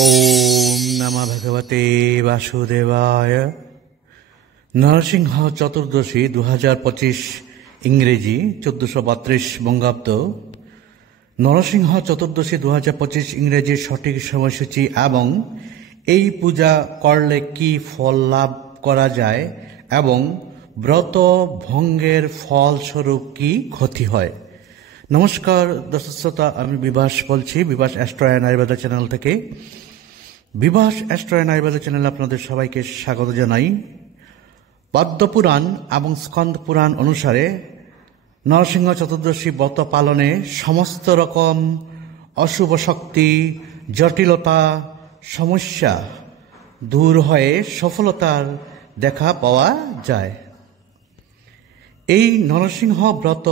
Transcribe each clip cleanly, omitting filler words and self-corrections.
ওম নমঃ ভগবতে বাসুদেবায়। নরসিংহ চতুর্দশী 2025 ইংরেজি 1432 বঙ্গাব্দ। নরসিংহ চতুর্দশী 2025 ইংরেজির সঠিক সময়সূচি এবং এই পূজা করলে কি ফল লাভ করা যায় এবং ব্রত ভঙ্গের ফলস্বরূপ কি ক্ষতি হয়। নমস্কার দর্শক শ্রোতা, আমি বিভাস বলছি, Bibhas astro and Ayurveda channel থেকে। বিভাস অ্যাস্ট্রো অ্যান্ড আয়ুর্বেদা চ্যানেলে আপনাদের সবাইকে স্বাগত জানাই। পদ্মপুরাণ এবং স্কন্দ পুরাণ অনুসারে নরসিংহ চতুর্দশী ব্রত পালনে সমস্ত রকম অশুভ শক্তি, জটিলতা, সমস্যা দূর হয়ে সফলতার দেখা পাওয়া যায়। এই নরসিংহ ব্রত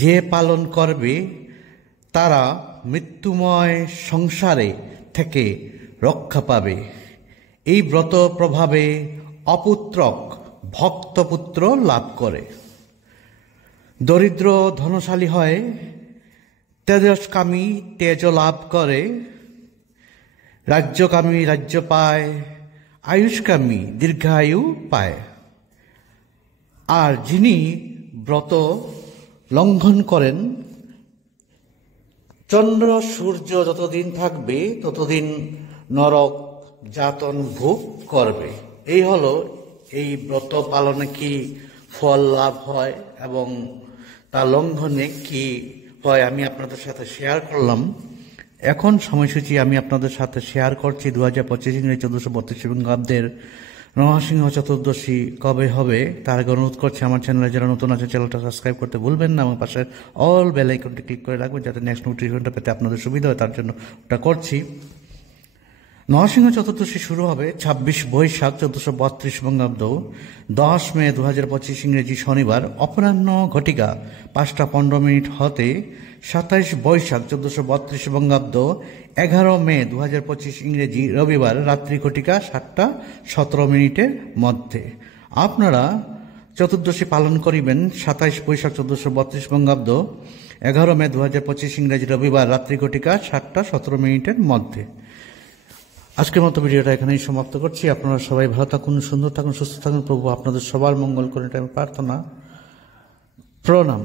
যে পালন করবে তারা মৃত্যুময় সংসারে থেকে রক্ষা পাবে। এই ব্রত প্রভাবে অপুত্রক ভক্তপুত্র লাভ করে, দরিদ্র ধনশালী হয়, তেজস্কামী তেজ লাভ করে, রাজ্যকামী রাজ্য পায়, আয়ুষ্কামী দীর্ঘায়ু পায়। আর যিনি ব্রত লঙ্ঘন করেন, চন্দ্র সূর্য যতদিন থাকবে ততদিন নরক যাতন ভোগ করবে। এই হলো এই ব্রত পালনে কি ফল লাভ হয় এবং তা লঙ্ঘনে কি হয় আমি আপনাদের সাথে শেয়ার করলাম। এখন সময়সূচি আমি আপনাদের সাথে শেয়ার করছি 2025 ইংরেজি 1432 বঙ্গাব্দের নরসিংহ চতুর্দশী কবে হবে তার আগে অনুরোধ করছি, আমার চ্যানেলে যারা নতুন আছে চ্যানেলটা সাবস্ক্রাইব করতে ভুলবেন না এবং পাশে অল বেল আইকনটি ক্লিক করে রাখবেন যাতে নেক্সট নোটিফিকেশনটা পেতে আপনাদের সুবিধা হয়, তার জন্য ওটা করছি। নরসিংহ চতুর্দশী শুরু হবে 26 বৈশাখ 1432 বঙ্গাব্দ 10 মে 2025 ইংরেজি শনিবার অপরাহ্ন ঘটিকা 5:15 হতে 27 বৈশাখ 1432 বঙ্গাব্দ 11 মে 2025 ইংরেজি রবিবার রাত্রি ঘটিকা 7:17 মধ্যে। আপনারা চতুর্দশী পালন করিবেন 27 বৈশাখ 1432 বঙ্গাব্দ 11 মে 2025 ইংরেজি রবিবার রাত্রি ঘটিকা 7:17 মধ্যে। আজকের মতো ভিডিওটা এখানেই সমাপ্ত করছি। আপনারা সবাই ভালো থাকুন, সুন্দর থাকুন, সুস্থ থাকুন। প্রভু আপনাদের সবার মঙ্গল করে, এটা আমি প্রার্থনা। প্রণাম।